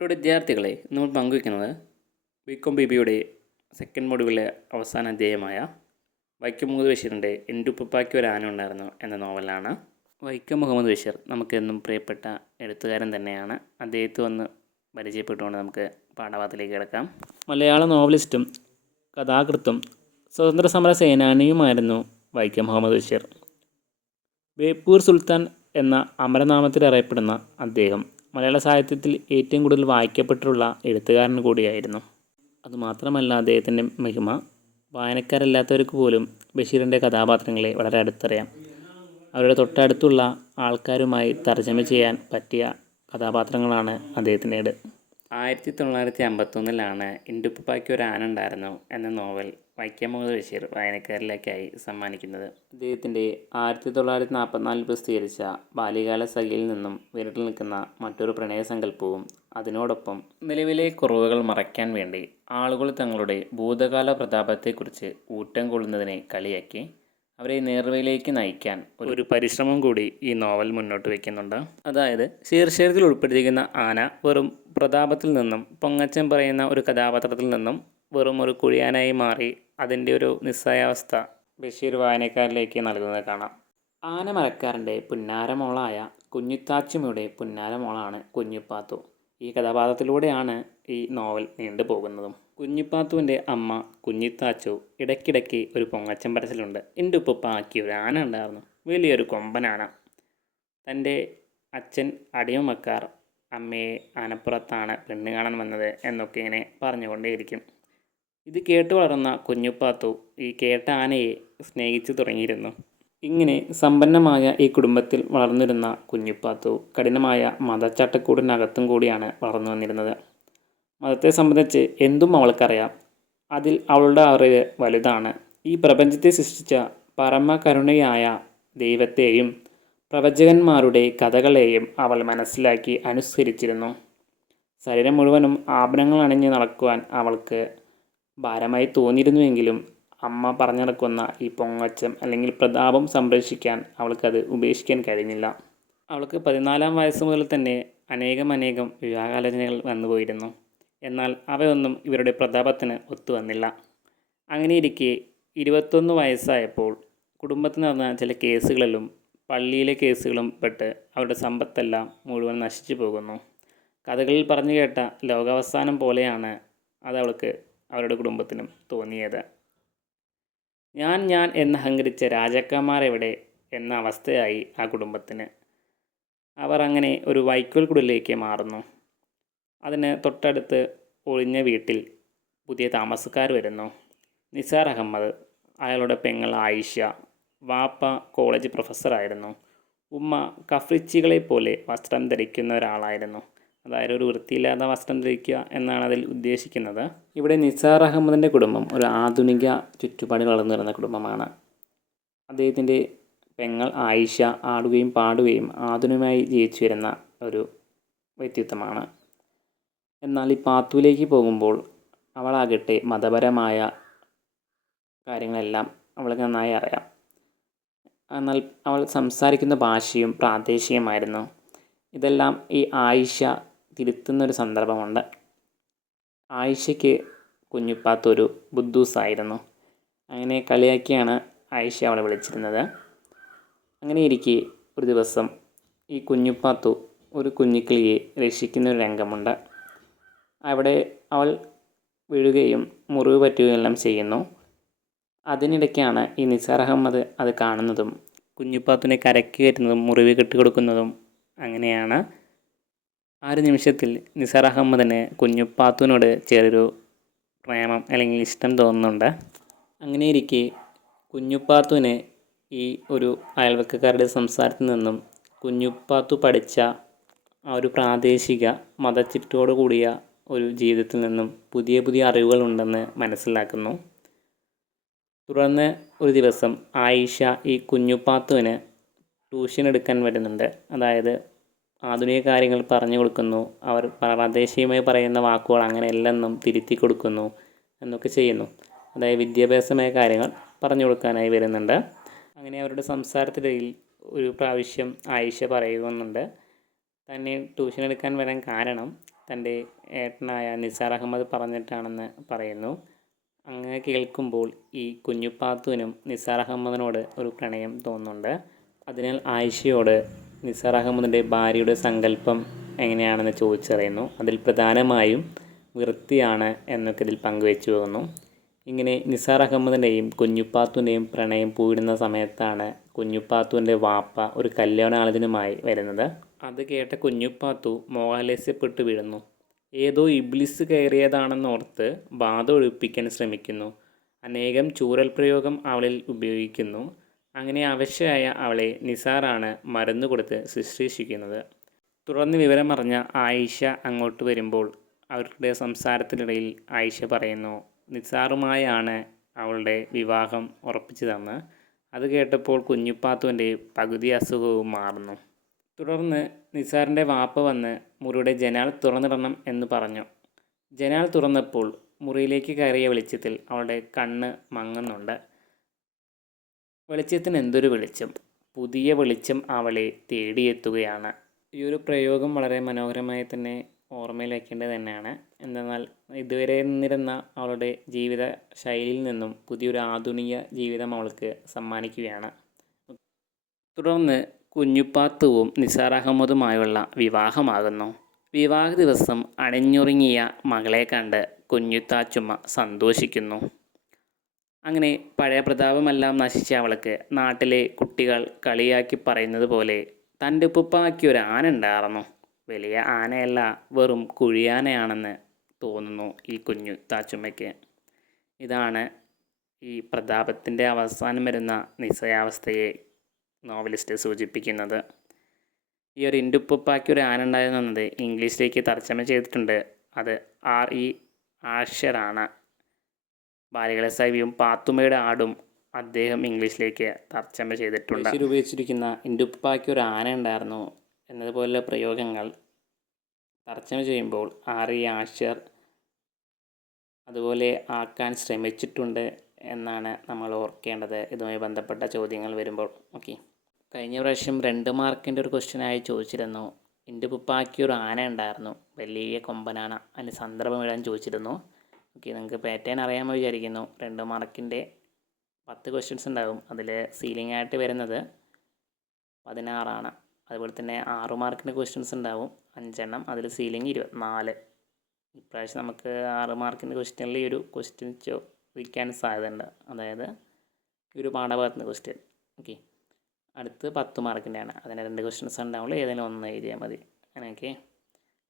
ഇവിടെ വിദ്യാർത്ഥികളെ നമ്മൾ പങ്കുവയ്ക്കുന്നത് ബികോം ബിബിയുടെ സെക്കൻഡ് മോഡ്യൂളിലെ അവസാന അധ്യായമായ വൈക്കം മുഹമ്മദ് ബഷീറിൻ്റെ എൻ്റെ ഉപ്പുപ്പായ്ക്ക് ഒരു ആന ഉണ്ടായിരുന്നു എന്ന നോവലാണ്. വൈക്കം മുഹമ്മദ് ബഷീർ നമുക്കെന്നും പ്രിയപ്പെട്ട എഴുത്തുകാരൻ തന്നെയാണ്. അദ്ദേഹത്തെ ഒന്ന് പരിചയപ്പെട്ടുകൊണ്ട് നമുക്ക് പാഠഭാഗത്തിലേക്ക് കിടക്കാം. മലയാള നോവലിസ്റ്റും കഥാകൃത്തും സ്വതന്ത്ര സമര സേനാനിയുമായിരുന്നു വൈക്കം മുഹമ്മദ് ബഷീർ. ബേപ്പൂർ സുൽത്താൻ എന്ന അമരനാമത്തിൽ അറിയപ്പെടുന്ന അദ്ദേഹം മലയാള സാഹിത്യത്തിൽ ഏറ്റവും കൂടുതൽ വായിക്കപ്പെട്ടിട്ടുള്ള എഴുത്തുകാരൻ കൂടിയായിരുന്നു. അതുമാത്രമല്ല, അദ്ദേഹത്തിൻ്റെ മഹിമ വായനക്കാരല്ലാത്തവർക്ക് പോലും ബഷീറിൻ്റെ കഥാപാത്രങ്ങളെ വളരെ അടുത്തറിയാം. അവരുടെ തൊട്ടടുത്തുള്ള ആൾക്കാരുമായി തർജ്ജമ ചെയ്യാൻ പറ്റിയ കഥാപാത്രങ്ങളാണ് അദ്ദേഹത്തിൻ്റേത്. 1951 എൻ്റെ ഉപ്പുപ്പായ്ക്ക് ഒരു ആന ഉണ്ടായിരുന്നു എന്ന നോവൽ വൈക്കം മുഹമ്മദ് ബഷീർ വായനക്കാരിലേക്കായി സമ്മാനിക്കുന്നത്. അദ്ദേഹത്തിൻ്റെ 1944 പ്രസിദ്ധീകരിച്ച ബാല്യകാല സഖിയിൽ നിന്നും വേറിട്ട് നിൽക്കുന്ന മറ്റൊരു പ്രണയസങ്കല്പവും അതിനോടൊപ്പം നിലവിലെ കുറവുകൾ മറയ്ക്കാൻ വേണ്ടി ആളുകൾ തങ്ങളുടെ ഭൂതകാല പ്രതാപത്തെക്കുറിച്ച് ഊറ്റം കൊള്ളുന്നതിനെ കളിയാക്കി അവരെ നേർവഴിയിലേക്ക് നയിക്കാൻ ഒരു പരിശ്രമം കൂടി ഈ നോവൽ മുന്നോട്ട് വയ്ക്കുന്നുണ്ട്. അതായത് ശീർഷകത്തിൽ ഉൾപ്പെട്ടിരിക്കുന്ന ആന വെറും പ്രതാപത്തിൽ നിന്നും പൊങ്ങച്ചം പറയുന്ന ഒരു കഥാപാത്രത്തിൽ നിന്നും വെറും ഒരു കുഴിയാനായി മാറി അതിൻ്റെ ഒരു നിസ്സഹായാവസ്ഥ ബഷീർ വായനക്കാരിലേക്ക് നൽകുന്നത് കാണാം. ആനമരക്കാരൻ്റെ പുന്നാരമോളായ കുഞ്ഞിത്താച്ചുമ്മയുടെ പുന്നാരമോളാണ് കുഞ്ഞിപ്പാത്തു. ഈ കഥാപാത്രത്തിലൂടെയാണ് ഈ നോവൽ നീണ്ടു പോകുന്നതും. കുഞ്ഞിപ്പാത്തുവിൻ്റെ അമ്മ കുഞ്ഞിത്താച്ചു ഇടയ്ക്കിടയ്ക്ക് ഒരു പൊങ്ങച്ചം പറച്ചിലുണ്ട്. എൻ്റെ ഉപ്പുപ്പായ്ക്ക് ഒരു ആന ഉണ്ടായിരുന്നു, വലിയൊരു കൊമ്പനാന. തൻ്റെ അച്ഛൻ അടിയമക്കാർ അമ്മയെ ആനപ്പുറത്താണ് പെണ്ണ് കാണാൻ വന്നത് എന്നൊക്കെ ഇങ്ങനെ പറഞ്ഞുകൊണ്ടേയിരിക്കും. ഇത് കേട്ട് വളർന്ന കുഞ്ഞിപ്പാത്തു ഈ കേട്ട ആനയെ സ്നേഹിച്ചു തുടങ്ങിയിരുന്നു. ഇങ്ങനെ സമ്പന്നമായ ഈ കുടുംബത്തിൽ വളർന്നിരുന്ന കുഞ്ഞിപ്പാത്തു കഠിനമായ മതച്ചട്ടക്കൂടിനകത്തും കൂടിയാണ് വളർന്നു വന്നിരുന്നത്. മതത്തെ സംബന്ധിച്ച് എന്തും അവൾക്കറിയാം. അതിൽ അവളുടെ അറിവ് വലുതാണ്. ഈ പ്രപഞ്ചത്തെ സൃഷ്ടിച്ച പരമകരുണയായ ദൈവത്തെയും പ്രവചകന്മാരുടെ കഥകളെയും അവൾ മനസ്സിലാക്കി അനുസരിച്ചിരുന്നു. ശരീരം മുഴുവനും ആഭരണങ്ങൾ അണിഞ്ഞ് നടക്കുവാൻ അവൾക്ക് ഭാരമായി തോന്നിയിരുന്നുവെങ്കിലും അമ്മ പറഞ്ഞു നടക്കുന്ന ഈ പൊങ്ങച്ചം അല്ലെങ്കിൽ പ്രതാപം സംരക്ഷിക്കാൻ അവൾക്കത് ഉപേക്ഷിക്കാൻ കഴിഞ്ഞില്ല. അവൾക്ക് 14-ാം വയസ്സ് മുതൽ തന്നെ അനേകം വിവാഹാലോചനകൾ വന്നുപോയിരുന്നു. എന്നാൽ അവയൊന്നും ഇവരുടെ പ്രതാപത്തിന് ഒത്തുവന്നില്ല. അങ്ങനെയിരിക്കെ 21 വയസ്സായപ്പോൾ കുടുംബത്തിൽ നടന്ന ചില കേസുകളിലും പള്ളിയിലെ കേസുകളും പെട്ട് അവരുടെ സമ്പത്തെല്ലാം മുഴുവൻ നശിച്ചു പോകുന്നു. കഥകളിൽ പറഞ്ഞു കേട്ട ലോകാവസാനം പോലെയാണ് അതവൾക്ക് അവരുടെ കുടുംബത്തിനും തോന്നിയത്. ഞാൻ എന്നഹങ്കരിച്ച രാജാക്കന്മാരെവിടെ എന്ന അവസ്ഥയായി ആ കുടുംബത്തിന്. അവർ അങ്ങനെ ഒരു വൈക്കോൽ കുടിലേക്ക് മാറുന്നു. അതിന് തൊട്ടടുത്ത് ഒഴിഞ്ഞ വീട്ടിൽ പുതിയ താമസക്കാർ വരുന്നു. നിസാർ അഹമ്മദ്, അയാളുടെ പെങ്ങൾ ആയിഷ. വാപ്പ കോളേജ് പ്രൊഫസറായിരുന്നു. ഉമ്മ കഫ്രിച്ചികളെ പോലെ വസ്ത്രം ധരിക്കുന്ന ഒരാളായിരുന്നു. അതായത് ഒരു വൃത്തിയില്ലാത്ത വസ്ത്രം ധരിക്കുക എന്നാണ് അതിൽ ഉദ്ദേശിക്കുന്നത്. ഇവിടെ നിസാർ അഹമ്മദിൻ്റെ കുടുംബം ഒരു ആധുനിക ചുറ്റുപാടിൽ വളർന്നു വരുന്ന കുടുംബമാണ്. അദ്ദേഹത്തിൻ്റെ പെങ്ങൾ ആയിഷ ആടുകയും പാടുകയും ആധുനികമായി ജീവിച്ചു വരുന്ന ഒരു വ്യക്തിത്വമാണ്. എന്നാൽ ഈ പാത്തുവിലേക്ക് പോകുമ്പോൾ അവളാകട്ടെ മതപരമായ കാര്യങ്ങളെല്ലാം അവൾക്ക് നന്നായി അറിയാം. എന്നാൽ അവൾ സംസാരിക്കുന്ന ഭാഷയും പ്രാദേശികമായിരുന്നു. ഇതെല്ലാം ഈ ആയിഷ തിരുത്തുന്നൊരു സന്ദർഭമുണ്ട്. ആയിഷയ്ക്ക് കുഞ്ഞിപ്പാത്തു ഒരു ബുദ്ധൂസായിരുന്നു. അങ്ങനെ കളിയാക്കിയാണ് ആയിഷ അവളെ വിളിച്ചിരുന്നത്. അങ്ങനെ ഇരിക്കെ ഒരു ദിവസം ഈ കുഞ്ഞിപ്പാത്തു ഒരു കുഞ്ഞിക്കിളിയെ രക്ഷിക്കുന്ന ഒരു രംഗമുണ്ട്. അവിടെ അവൾ വീഴുകയും മുറിവ് പറ്റുകയും എല്ലാം ചെയ്യുന്നു. അതിനിടയ്ക്കാണ് ഈ നിസാർ അഹമ്മദ് അത് കാണുന്നതും കുഞ്ഞിപ്പാത്തുവിനെ കരയ്ക്ക് കയറ്റുന്നതും മുറിവ് കെട്ടിക്കൊടുക്കുന്നതും. അങ്ങനെയാണ് ആ ഒരു നിമിഷത്തിൽ നിസാർ അഹമ്മദിന് കുഞ്ഞിപ്പാത്തുവിനോട് ചെറിയൊരു പ്രേമം അല്ലെങ്കിൽ ഇഷ്ടം തോന്നുന്നുണ്ട്. അങ്ങനെ ഇരിക്കെ കുഞ്ഞിപ്പാത്തുവിന് ഈ ഒരു അയൽവക്കക്കാരുടെ സംസാരത്തിൽ നിന്നും കുഞ്ഞിപ്പാത്തു പഠിച്ച ആ ഒരു പ്രാദേശിക മതച്ചിട്ടോടു കൂടിയ ഒരു ജീവിതത്തിൽ നിന്നും പുതിയ അറിവുകളുണ്ടെന്ന് മനസ്സിലാക്കുന്നു. തുടർന്ന് ഒരു ദിവസം ആയിഷ ഈ കുഞ്ഞിപ്പാത്തുവിന് ട്യൂഷൻ എടുക്കാൻ വരുന്നുണ്ട്. അതായത് ആധുനിക കാര്യങ്ങൾ പറഞ്ഞു കൊടുക്കുന്നു. അവർ പ്രാദേശികമായി പറയുന്ന വാക്കുകൾ അങ്ങനെയല്ലെന്നും തിരുത്തി കൊടുക്കുന്നു എന്നൊക്കെ ചെയ്യുന്നു. അതായത് വിദ്യാഭ്യാസമായ കാര്യങ്ങൾ പറഞ്ഞു കൊടുക്കാനായി വരുന്നുണ്ട്. അങ്ങനെ അവരുടെ സംസാരത്തിനിടയിൽ ഒരു പ്രാവശ്യം ആയിഷ പറയുന്നുണ്ട് തന്നെ ട്യൂഷൻ എടുക്കാൻ വരാൻ കാരണം തൻ്റെ ഏട്ടനായ നിസാർ അഹമ്മദ് പറഞ്ഞിട്ടാണെന്ന് പറയുന്നു. അങ്ങനെ കേൾക്കുമ്പോൾ ഈ കുഞ്ഞുപാത്തുവിനും നിസാർ അഹമ്മദിനോട് ഒരു പ്രണയം തോന്നുന്നുണ്ട്. അതിനാൽ ആയിഷയോട് നിസാർ അഹമ്മദിൻ്റെ ഭാര്യയുടെ സങ്കല്പം എങ്ങനെയാണെന്ന് ചോദിച്ചറിയുന്നു. അതിൽ പ്രധാനമായും വൃത്തിയാണ് എന്നൊക്കെ ഇതിൽ പങ്കുവെച്ചു പോകുന്നു. ഇങ്ങനെ നിസാർ അഹമ്മദിൻ്റെയും കുഞ്ഞുപാത്തുവിൻ്റെയും പ്രണയം പൂവിടുന്ന സമയത്താണ് കുഞ്ഞുപാത്തുവിൻ്റെ വാപ്പ ഒരു കല്യാണാലോചനയുമായി വരുന്നത്. അത് കേട്ട കുഞ്ഞുപാത്തു മോഹാലസ്യപ്പെട്ടു വീഴുന്നു. ഏതോ ഇബ്ലിസ് കയറിയതാണെന്നോർത്ത് ബാധ ഒഴിപ്പിക്കാൻ ശ്രമിക്കുന്നു. അനേകം ചൂരൽ പ്രയോഗം അവളിൽ ഉപയോഗിക്കുന്നു. അങ്ങനെ അവശയായ അവളെ നിസാറാണ് മരുന്ന് കൊടുത്ത് ശുശ്രൂഷിക്കുന്നത്. തുടർന്ന് വിവരമറിഞ്ഞ ആയിഷ അങ്ങോട്ട് വരുമ്പോൾ അവരുടെ സംസാരത്തിനിടയിൽ ആയിഷ പറയുന്നു നിസാറുമായാണ് അവളുടെ വിവാഹം ഉറപ്പിച്ചതെന്ന്. അത് കേട്ടപ്പോൾ കുഞ്ഞുപാത്തുവിൻ്റെ പകുതി അസുഖവും മാറുന്നു. തുടർന്ന് നിസാറിൻ്റെ വാപ്പ വന്ന് മുറിയുടെ ജനാൽ തുറന്നിടണം എന്ന് പറഞ്ഞു. ജനാൽ തുറന്നപ്പോൾ മുറിയിലേക്ക് കയറിയ വെളിച്ചത്തിൽ അവളുടെ കണ്ണ് മങ്ങുന്നുണ്ട്. വെളിച്ചത്തിന് എന്തൊരു വെളിച്ചം! പുതിയ വെളിച്ചം അവളെ തേടിയെത്തുകയാണ്. ഈ ഒരു പ്രയോഗം വളരെ മനോഹരമായി തന്നെ ഓർമ്മയിൽ വയ്ക്കേണ്ടത് തന്നെയാണ്. എന്തെന്നാൽ ഇതുവരെ നിന്നിരുന്ന അവളുടെ ജീവിത ശൈലിയിൽ നിന്നും പുതിയൊരു ആധുനിക ജീവിതം അവൾക്ക് സമ്മാനിക്കുകയാണ്. തുടർന്ന് കുഞ്ഞുപാത്തുവും നിസാർ അഹമ്മദുമായുള്ള വിവാഹമാകുന്നു. വിവാഹ ദിവസം അണിഞ്ഞൊരുങ്ങിയ മകളെ കണ്ട് കുഞ്ഞുത്താച്ചുമ്മ സന്തോഷിക്കുന്നു. അങ്ങനെ പഴയ പ്രതാപമെല്ലാം നശിച്ച അവൾക്ക് നാട്ടിലെ കുട്ടികൾ കളിയാക്കി പറയുന്നത് പോലെ തൻ്റെ ഉപ്പുപ്പായ്ക്ക് ഒരു ആന ഉണ്ടായിരുന്നു. വലിയ ആനയല്ല, വെറും കുഴിയാനയാണെന്ന് തോന്നുന്നു ഈ കുഞ്ഞു താച്ചുമ്മയ്ക്ക്. ഇതാണ് ഈ പ്രതാപത്തിൻ്റെ അവസാനം വരുന്ന നിസ്സയാവസ്ഥയെ നോവലിസ്റ്റ് സൂചിപ്പിക്കുന്നത്. ഈ ഒരു എൻ്റെ ഉപ്പുപ്പായ്ക്ക് ഒരു ആന ഉണ്ടായിരുന്നത് ഇംഗ്ലീഷിലേക്ക് തർജ്ജമ ചെയ്തിട്ടുണ്ട്. അത് R.E. ആഷറാണ്. ബാലികലസാഹിബിയും പാത്തുമ്മയുടെ ആടും അദ്ദേഹം ഇംഗ്ലീഷിലേക്ക് തർജ്ജമ ചെയ്തിട്ടുണ്ട്. ഉപയോഗിച്ചിരിക്കുന്ന എൻ്റെ ഉപ്പുപ്പായ്ക്ക് ഒരു ആന ഉണ്ടായിരുന്നു എന്നതുപോലുള്ള പ്രയോഗങ്ങൾ തർജ്ജമ ചെയ്യുമ്പോൾ R.E. ആഷർ അതുപോലെ ആക്കാൻ ശ്രമിച്ചിട്ടുണ്ട് എന്നാണ് നമ്മൾ ഓർക്കേണ്ടത് ഇതുമായി ബന്ധപ്പെട്ട ചോദ്യങ്ങൾ വരുമ്പോൾ. ഓക്കെ, കഴിഞ്ഞ പ്രാവശ്യം 2 മാർക്കിൻ്റെ ഒരു ക്വസ്റ്റ്യനായി ചോദിച്ചിരുന്നു. എൻ്റെ ഉപ്പുപ്പായ്ക്ക് ഒരു ആന ഉണ്ടായിരുന്നു, വലിയ കൊമ്പനാന, അതിന് സന്ദർഭം എഴുതാൻ ചോദിച്ചിരുന്നു. ഓക്കെ, നിങ്ങൾക്ക് പാറ്റേൺ അറിയാമെന്ന് വിചാരിക്കുന്നു. 2 മാർക്കിൻ്റെ 10 ക്വസ്റ്റ്യൻസ് ഉണ്ടാകും. അതിൽ സീലിംഗ് ആയിട്ട് വരുന്നത് 16 അതുപോലെ തന്നെ 6 മാർക്കിൻ്റെ ക്വസ്റ്റ്യൻസ് ഉണ്ടാവും 5 എണ്ണം. അതിൽ സീലിംഗ് 24. ഇപ്രാവശ്യം നമുക്ക് 6 മാർക്കിൻ്റെ ക്വസ്റ്റ്യനിൽ ഈ ഒരു ക്വസ്റ്റ്യൻ ചോദിക്കാൻ സാധ്യതയുണ്ട്. അതായത് ഈ ഒരു പാഠഭാഗത്തുനിന്ന് ക്വസ്റ്റ്യൻ. ഓക്കെ, അടുത്ത് 10 മാർക്കിൻ്റെയാണ്. അതിന് 2 ക്വസ്റ്റ്യൻസ് ഉണ്ടാവുള്ളൂ. ഏതെങ്കിലും ഒന്ന് എഴുതിയാൽ മതി. അങ്ങനെയൊക്കെ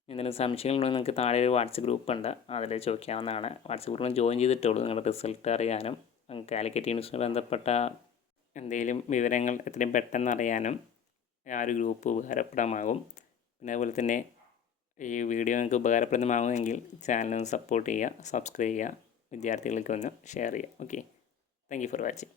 എന്തെങ്കിലും സംശയങ്ങളുണ്ടെങ്കിൽ നിങ്ങൾക്ക് താഴെ ഒരു വാട്സപ്പ് ഗ്രൂപ്പ് ഉണ്ട്, അതിൽ ചോദിക്കാവുന്നതാണ്. വാട്സപ്പ് ഗ്രൂപ്പിൽ ജോയിൻ ചെയ്തിട്ടുള്ളൂ. നിങ്ങളുടെ റിസൾട്ട് അറിയാനും കാലിക്കറ്റ് യൂണിവേഴ്സിറ്റിയുമായി ബന്ധപ്പെട്ട എന്തെങ്കിലും വിവരങ്ങൾ എത്രയും പെട്ടെന്ന് അറിയാനും ആ ഒരു ഗ്രൂപ്പ് ഉപകാരപ്രദമാകും. പിന്നെ അതുപോലെ തന്നെ ഈ വീഡിയോ നിങ്ങൾക്ക് ഉപകാരപ്രദമാകുമെങ്കിൽ ചാനൽ സപ്പോർട്ട് ചെയ്യുക, സബ്സ്ക്രൈബ് ചെയ്യുക, വിദ്യാർത്ഥികൾക്ക് ഒന്ന് ഷെയർ ചെയ്യുക. Okay, thank you for watching.